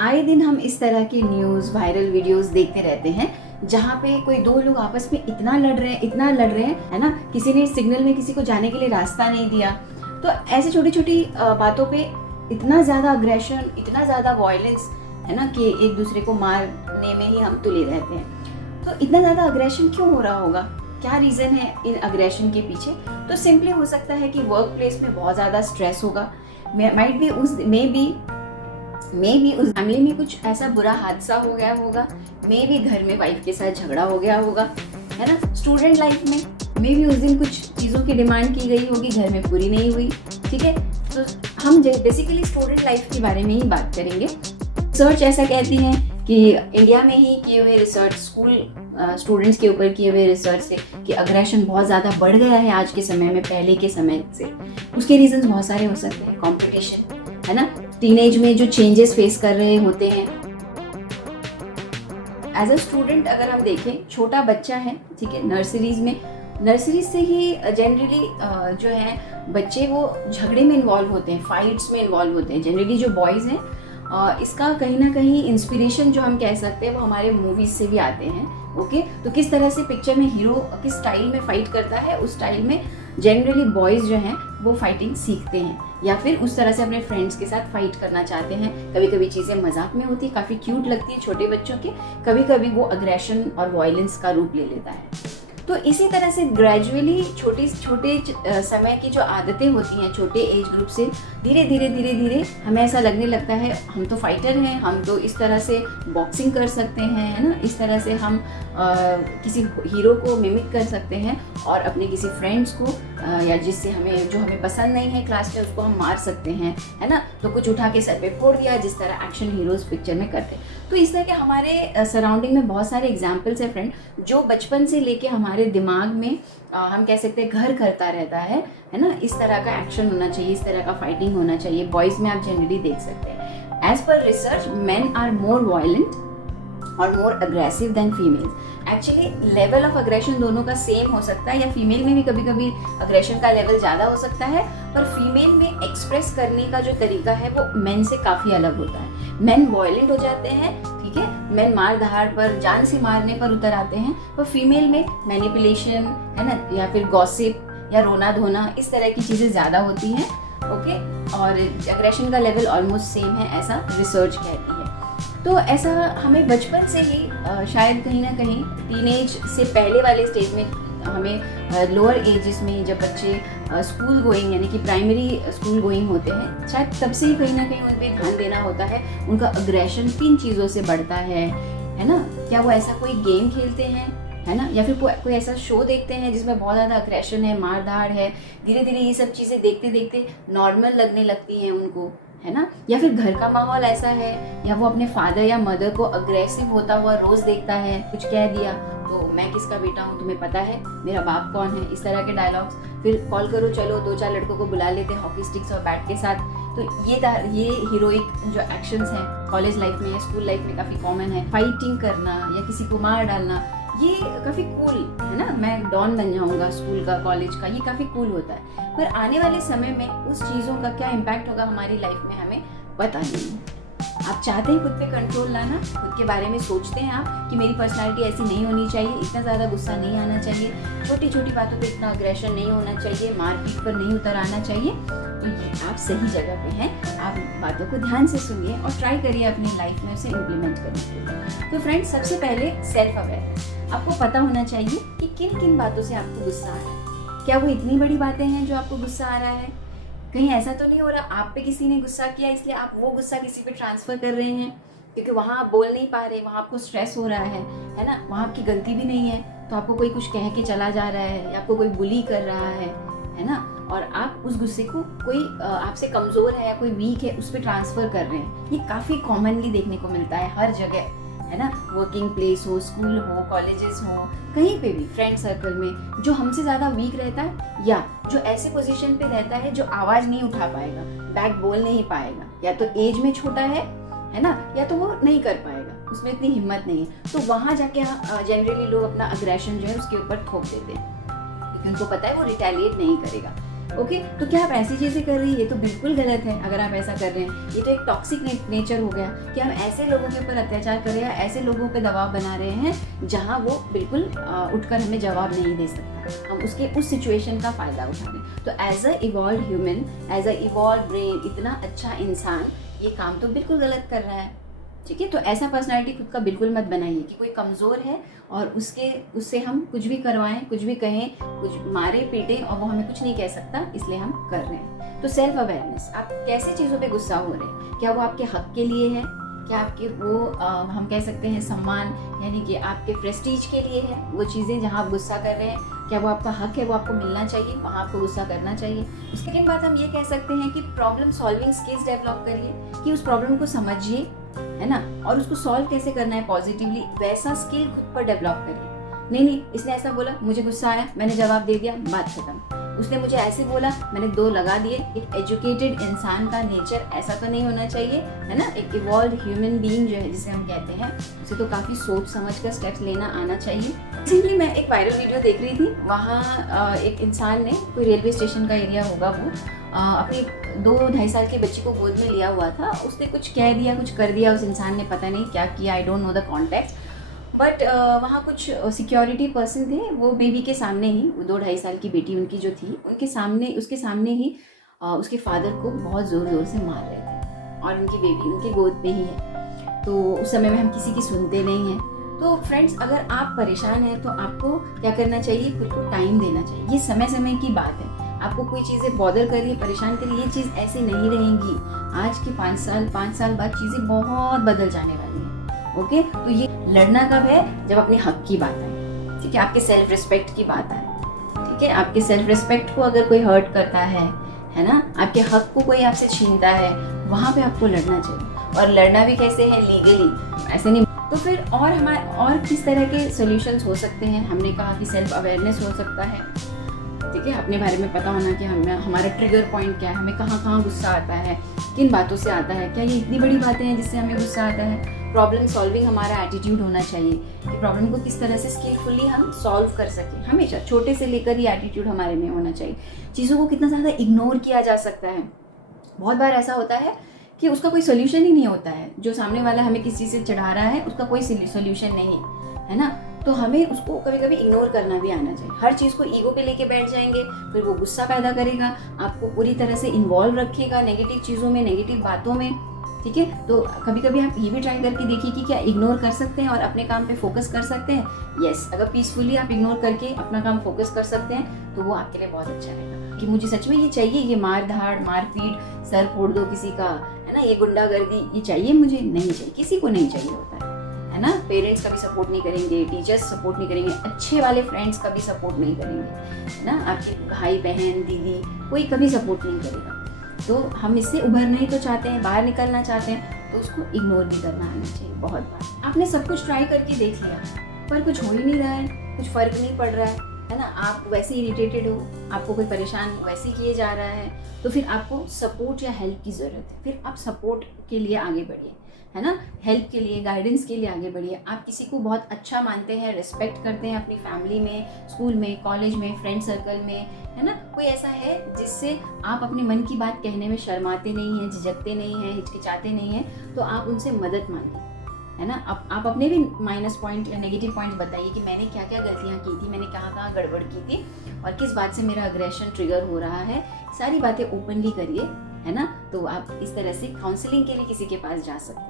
आए दिन हम इस तरह की न्यूज़ वायरल वीडियोस देखते रहते हैं जहाँ पे कोई दो लोग आपस में इतना लड़ रहे हैं, है ना। किसी ने सिग्नल में किसी को जाने के लिए रास्ता नहीं दिया। तो ऐसे छोटी छोटी बातों पे इतना ज़्यादा अग्रेशन, इतना ज़्यादा वायलेंस, है ना, कि एक दूसरे को मारने में ही हम तुले रहते हैं। तो इतना ज़्यादा अग्रेशन क्यों हो रहा होगा? क्या रीज़न है इन अग्रेशन के पीछे? तो सिंपली हो सकता है कि वर्क प्लेस में बहुत ज़्यादा स्ट्रेस होगा। माइट बी उस फैमिली में कुछ ऐसा बुरा हादसा हो गया होगा। मे भी घर में वाइफ के साथ झगड़ा हो गया होगा, है ना। स्टूडेंट लाइफ में मे भी उस दिन कुछ चीज़ों की डिमांड की गई होगी, घर में पूरी नहीं हुई। ठीक है, तो हम बेसिकली स्टूडेंट लाइफ के बारे में ही बात करेंगे। रिसर्च ऐसा कहती है कि इंडिया में ही किए हुए रिसर्च, स्कूल स्टूडेंट्स के ऊपर किए हुए रिसर्च से कि अग्रेशन बहुत ज़्यादा बढ़ गया है आज के समय में पहले के समय से। उसके रीजंस बहुत सारे हो सकते हैं। कंपटीशन, है ना, टीनेज में जो चेंजेस फेस कर रहे होते हैं। एज अ स्टूडेंट अगर हम देखें, छोटा बच्चा है, ठीक है, नर्सरी से ही जनरली जो है बच्चे वो झगड़े में इन्वॉल्व होते हैं, फाइट्स में इन्वॉल्व होते हैं। जनरली जो बॉयज़ हैं, इसका कहीं ना कहीं इंस्पिरेशन जो हम कह सकते हैं वो हमारे मूवीज़ से भी आते हैं। ओके, तो किस तरह से पिक्चर में हीरो किस स्टाइल में फाइट करता है, उस स्टाइल में जनरली बॉयज़ जो हैं वो फाइटिंग सीखते हैं, या फिर उस तरह से अपने फ्रेंड्स के साथ फाइट करना चाहते हैं। कभी कभी चीज़ें मजाक में होती है, काफ़ी क्यूट लगती है छोटे बच्चों के, कभी कभी वो अग्रेशन और वायलेंस का रूप ले लेता है। तो इसी तरह से ग्रेजुअली छोटे समय की जो आदतें होती हैं छोटे एज ग्रुप से धीरे धीरे हमें ऐसा लगने लगता है हम तो फाइटर हैं, हम तो इस तरह से बॉक्सिंग कर सकते हैं, है ना। इस तरह से हम किसी हीरो को मिमिक कर सकते हैं और अपने किसी फ्रेंड्स को या जो हमें पसंद नहीं है क्लास में, उसको हम मार सकते हैं, है ना। तो कुछ उठा के सर पे फोड़ दिया, जिस तरह एक्शन हीरोज पिक्चर में करते हैं। तो इस तरह के हमारे सराउंडिंग में बहुत सारे एग्जाम्पल्स हैं फ्रेंड, जो बचपन से लेके हमारे दिमाग में हम कह सकते हैं घर करता रहता है ना। इस तरह का एक्शन होना चाहिए, इस तरह का फाइटिंग होना चाहिए। बॉयज़ में आप जनरली देख सकते हैं, as per research men are more violent और more aggressive than females. Actually level of aggression दोनों का सेम हो सकता है, या फीमेल में भी कभी कभी अग्रेशन का लेवल ज़्यादा हो सकता है, पर फीमेल में एक्सप्रेस करने का जो तरीका है वो मेन से काफ़ी अलग होता है। मेन वायलेंट हो जाते हैं, ठीक है, मेन मार धाड़ पर, जान से मारने पर उतर आते हैं, पर फीमेल में मैनिपुलेशन, है ना, या फिर गॉसिप या रोना धोना, इस तरह की चीज़ें ज़्यादा होती हैं। ओके, और अग्रेशन का लेवल ऑलमोस्ट सेम है, ऐसा रिसर्च कहती है। तो ऐसा हमें बचपन से ही शायद कहीं ना कहीं टीनेज से पहले वाले स्टेज में हमें लोअर एजेस में जब बच्चे स्कूल गोइंग यानी कि प्राइमरी स्कूल गोइंग होते हैं, शायद तब से ही कहीं ना कहीं उन पर ध्यान देना होता है। उनका अग्रेशन किन चीज़ों से बढ़ता है ना। क्या वो ऐसा कोई गेम खेलते हैं, है ना, या फिर कोई ऐसा शो देखते हैं जिसमें बहुत ज़्यादा अग्रेशन है, मार धाड़ है। धीरे धीरे ये सब चीज़ें देखते देखते नॉर्मल लगने लगती हैं उनको, है ना। या फिर घर का माहौल ऐसा है, या वो अपने फादर या मदर को अग्रेसिव होता हुआ रोज़ देखता है, कुछ कह दिया तो मैं किसका बेटा हूँ, तुम्हें पता है मेरा बाप कौन है, इस तरह के डायलॉग्स। फिर कॉल करो, चलो 2-4 लड़कों को बुला लेते हैं हॉकी स्टिक्स और बैट के साथ। तो ये हीरोइक जो एक्शंस हैं कॉलेज लाइफ में या स्कूल लाइफ में काफ़ी कॉमन है। फाइटिंग करना या किसी को मार डालना, ये काफ़ी कूल है ना। मैं डॉन बन जाऊंगा स्कूल का, कॉलेज का, ये काफ़ी कूल होता है। पर आने वाले समय में उस चीज़ों का क्या इम्पैक्ट होगा हमारी लाइफ में हमें पता नहीं है। आप चाहते हैं खुद पे कंट्रोल लाना, खुद के बारे में सोचते हैं आप कि मेरी पर्सनालिटी ऐसी नहीं होनी चाहिए, इतना ज़्यादा गुस्सा नहीं आना चाहिए, छोटी छोटी बातों पे इतना अग्रेशन नहीं होना चाहिए, मारपीट पर नहीं उतर आना चाहिए। तो ये आप सही जगह पे हैं। आप बातों को ध्यान से सुनिए और ट्राई करिए अपनी लाइफ में उसे इम्प्लीमेंट करने के लिए। तो फ्रेंड्स, सबसे पहले सेल्फ अवेयर, आपको पता होना चाहिए कि किन किन बातों से आपको गुस्सा आ रहा है। क्या वो इतनी बड़ी बातें हैं जो आपको गुस्सा आ रहा है? कहीं ऐसा तो नहीं हो रहा आप पे किसी ने गुस्सा किया इसलिए आप वो गुस्सा किसी पे ट्रांसफ़र कर रहे हैं, क्योंकि वहाँ आप बोल नहीं पा रहे, वहाँ आपको स्ट्रेस हो रहा है ना, वहाँ आपकी गलती भी नहीं है, तो आपको कोई कुछ कह के चला जा रहा है या आपको कोई बुली कर रहा है ना, और आप उस गुस्से को कोई आपसे कमज़ोर है या कोई वीक है उस पर ट्रांसफ़र कर रहे हैं। ये काफ़ी कॉमनली देखने को मिलता है हर जगह, है ना। वर्किंग प्लेस हो, स्कूल हो, कॉलेजेस हो, कहीं पे भी फ्रेंड सर्कल में जो हमसे ज़्यादा वीक रहता है या जो ऐसे पोजीशन पे रहता है जो आवाज़ नहीं उठा पाएगा, बैक बोल नहीं पाएगा, या तो एज में छोटा है ना, या तो वो नहीं कर पाएगा, उसमें इतनी हिम्मत नहीं है, तो वहाँ जाके जनरली लोग अपना अग्रेशन जो है उसके ऊपर थोप देते हैं, क्योंकि उनको पता है वो रिटेलिएट नहीं करेगा। ओके, तो क्या आप ऐसी चीज़ें कर रही है, ये तो बिल्कुल गलत है। अगर आप ऐसा कर रहे हैं, ये तो एक टॉक्सिक नेचर हो गया कि हम ऐसे लोगों के ऊपर अत्याचार कर रहे हैं, ऐसे लोगों पे दबाव बना रहे हैं जहाँ वो बिल्कुल उठकर हमें जवाब नहीं दे सकता, हम उसके उस सिचुएशन का फ़ायदा उठा रहे हैं। तो as a evolve human, as a evolve brain, इतना अच्छा इंसान ये काम तो बिल्कुल गलत कर रहा है। ठीक है, तो ऐसा पर्सनालिटी खुद का बिल्कुल मत बनाइए कि कोई कमज़ोर है और उससे हम कुछ भी करवाएं, कुछ भी कहें, कुछ मारे पीटे और वो हमें कुछ नहीं कह सकता, इसलिए हम कर रहे हैं। तो सेल्फ अवेयरनेस, आप कैसे चीज़ों पे गुस्सा हो रहे हैं, क्या वो आपके हक के लिए है, क्या आपके वो हम कह सकते हैं सम्मान, यानी कि आपके प्रेस्टीज के लिए है वो चीज़ें जहाँ आप गुस्सा कर रहे हैं, क्या वो आपका हक है, वो आपको मिलना चाहिए, वहाँ आपको गुस्सा करना चाहिए। उसके बाद हम ये कह सकते हैं कि प्रॉब्लम सॉल्विंग स्किल्स डेवलप करिए, कि उस प्रॉब्लम को समझिए, है ना, और उसको सॉल्व कैसे करना है पॉजिटिवली, वैसा स्किल खुद पर डेवलप करिए। नहीं, इसने ऐसा बोला, मुझे गुस्सा आया, मैंने जवाब दे दिया, बात खत्म। उसने मुझे ऐसे बोला, मैंने 2 लगा दिए। एक एजुकेटेड इंसान का नेचर ऐसा तो नहीं होना चाहिए, है ना। एक इवॉल्व ह्यूमन बीइंग जो है, जिसे हम कहते हैं, उसे तो काफ़ी सोच समझ कर स्टेप्स लेना आना चाहिए। रिसेंटली मैं एक वायरल वीडियो देख रही थी, वहाँ एक इंसान ने, कोई रेलवे स्टेशन का एरिया होगा वो, अपनी 2-2.5 साल के बच्ची को गोद में लिया हुआ था। उसने कुछ कह दिया, कुछ कर दिया उस इंसान ने, पता नहीं क्या किया, I don't know the context, but वहाँ कुछ सिक्योरिटी पर्सन थे, वो बेबी के सामने ही, 2-2.5 साल की बेटी उनकी जो थी, उसके सामने ही उसके फादर को बहुत ज़ोर से मार रहे थे, और उनकी बेबी उनके गोद पे ही है। तो उस समय में हम किसी की सुनते नहीं हैं। तो फ्रेंड्स, अगर आप परेशान हैं तो आपको क्या करना चाहिए, खुद को टाइम देना चाहिए। ये समय समय की बात है, आपको कोई चीज़ें बॉदर कर रही है, परेशान कर रही है, ये चीज़ ऐसी नहीं रहेंगी। आज के 5 साल बाद चीज़ें बहुत बदल जाने वाली हैं। ओके, तो ये लड़ना कब है, जब अपने हक की बात आए, ठीक है, आपके सेल्फ रिस्पेक्ट की बात आए, ठीक है, आपके सेल्फ रिस्पेक्ट को अगर कोई हर्ट करता है ना, आपके हक को कोई आपसे छीनता है, वहाँ पे आपको लड़ना चाहिए। और लड़ना भी कैसे है, लीगली, ऐसे नहीं। तो फिर और किस तरह के सॉल्यूशंस हो सकते हैं। हमने कहा कि सेल्फ अवेयरनेस हो सकता है, ठीक है, अपने बारे में पता होना कि हमारा ट्रिगर पॉइंट क्या है, हमें कहाँ गुस्सा आता है, किन बातों से आता है, क्या ये इतनी बड़ी बातें हैं जिससे हमें गुस्सा आता है। प्रॉब्लम सॉल्विंग हमारा एटीट्यूड होना चाहिए कि प्रॉब्लम को किस तरह से स्किलफुली हम सॉल्व कर सकें। हमेशा छोटे से लेकर ही एटीट्यूड हमारे में होना चाहिए। चीज़ों को कितना ज़्यादा इग्नोर किया जा सकता है। बहुत बार ऐसा होता है कि उसका कोई सोल्यूशन ही नहीं होता है, जो सामने वाला हमें किसी से चढ़ा रहा है उसका कोई सोल्यूशन नहीं है ना। तो हमें उसको कभी कभी इग्नोर करना भी आना चाहिए। हर चीज़ को ईगो पे लेके बैठ जाएंगे, फिर वो गुस्सा पैदा करेगा, आपको पूरी तरह से इन्वॉल्व रखेगा नेगेटिव चीज़ों में, नेगेटिव बातों में, ठीक है। तो कभी कभी आप ये भी ट्राई करके देखिए कि क्या इग्नोर कर सकते हैं और अपने काम पे फोकस कर सकते हैं। यस, अगर पीसफुली आप इग्नोर करके अपना काम फोकस कर सकते हैं तो वो आपके लिए बहुत अच्छा रहेगा। कि मुझे सच में ये चाहिए, ये मार धाड़, मारपीट, सर फोड़ दो किसी का, है ना, ये गुंडागर्दी, ये चाहिए मुझे? नहीं चाहिए, किसी को नहीं चाहिए होता है ना। पेरेंट्स कभी सपोर्ट नहीं करेंगे, टीचर्स सपोर्ट नहीं करेंगे, अच्छे वाले फ्रेंड्स कभी सपोर्ट नहीं करेंगे, है ना, आपके भाई बहन दीदी कोई कभी सपोर्ट नहीं करेगा। तो हम इससे उभरना ही तो चाहते हैं, बाहर निकलना चाहते हैं, तो उसको इग्नोर भी करना आना चाहिए। बहुत बार आपने सब कुछ ट्राई करके देख लिया पर कुछ हो ही नहीं रहा है, कुछ फर्क नहीं पड़ रहा है ना, आप वैसे इरिटेटेड हो, आपको कोई परेशान वैसे ही किए जा रहा है, तो फिर आपको सपोर्ट या हेल्प की ज़रूरत है। फिर आप सपोर्ट के लिए आगे बढ़िए, है ना, हेल्प के लिए, गाइडेंस के लिए आगे बढ़िए। आप किसी को बहुत अच्छा मानते हैं, रिस्पेक्ट करते हैं अपनी फैमिली में, स्कूल में, कॉलेज में, फ्रेंड सर्कल में, है ना, कोई ऐसा है जिससे आप अपने मन की बात कहने में शर्माते नहीं हैं, झिझकते नहीं हैं, हिचकिचाते नहीं हैं, तो आप उनसे मदद मांगिए, है ना। आप अपने भी माइनस पॉइंट या नेगेटिव पॉइंट बताइए कि मैंने क्या क्या गलतियाँ की थी, मैंने कहाँ गड़बड़ की थी और किस बात से मेरा अग्रेशन ट्रिगर हो रहा है। सारी बातें ओपनली करिए, है ना। तो आप इस तरह से काउंसलिंग के लिए किसी के पास जा सकते हैं।